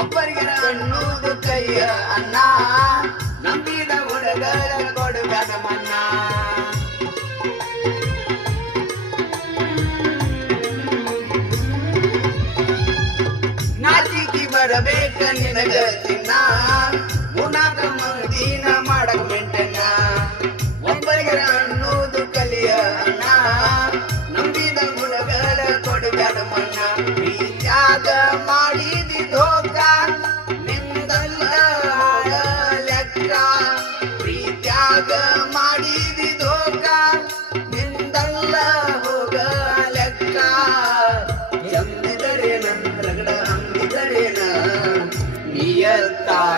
ಒಬ್ಬರಿಗೆ ಅನ್ನೋದು ಕೈಯ ಅನ್ನ ನಂಬಿದ ಹುಡುಗರ ಕೊಡಬೇಡ ಮನ್ನ ನಾಚಿಕಿ ಬರಬೇಕ ನಿನಗ ಚಿನ್ನ ಮುನಾಕ ಮಂದಿನ ಮಾಡಕ ಮೆಂಟನ ಒಬ್ಬರಿಗೆ ಅನ್ನೋದು ಕಲಿಯ ಅನ್ನ ನಂಬಿದ ಹುಡುಗರ ಕೊಡಬೇಡ ಮನ್ನ ಪ್ರೀತ್ಯಾಗ ಮಾಡಿದಿ ಧೋಕ ನಿಂದಲ್ಲ ಲೆಕ್ಕ ಪ್ರೀತ್ಯಾಗ ಮಾಡಿದಿ ಧೋಕ ನಿಂದಲ್ಲ ಹೋಗ ಲೆಕ್ಕ ಎಂದಿದರೇನ ರಗಡ ಅಂದಿದರೇನ ನಿಯತ್ತಾಗಿರಲಿಕ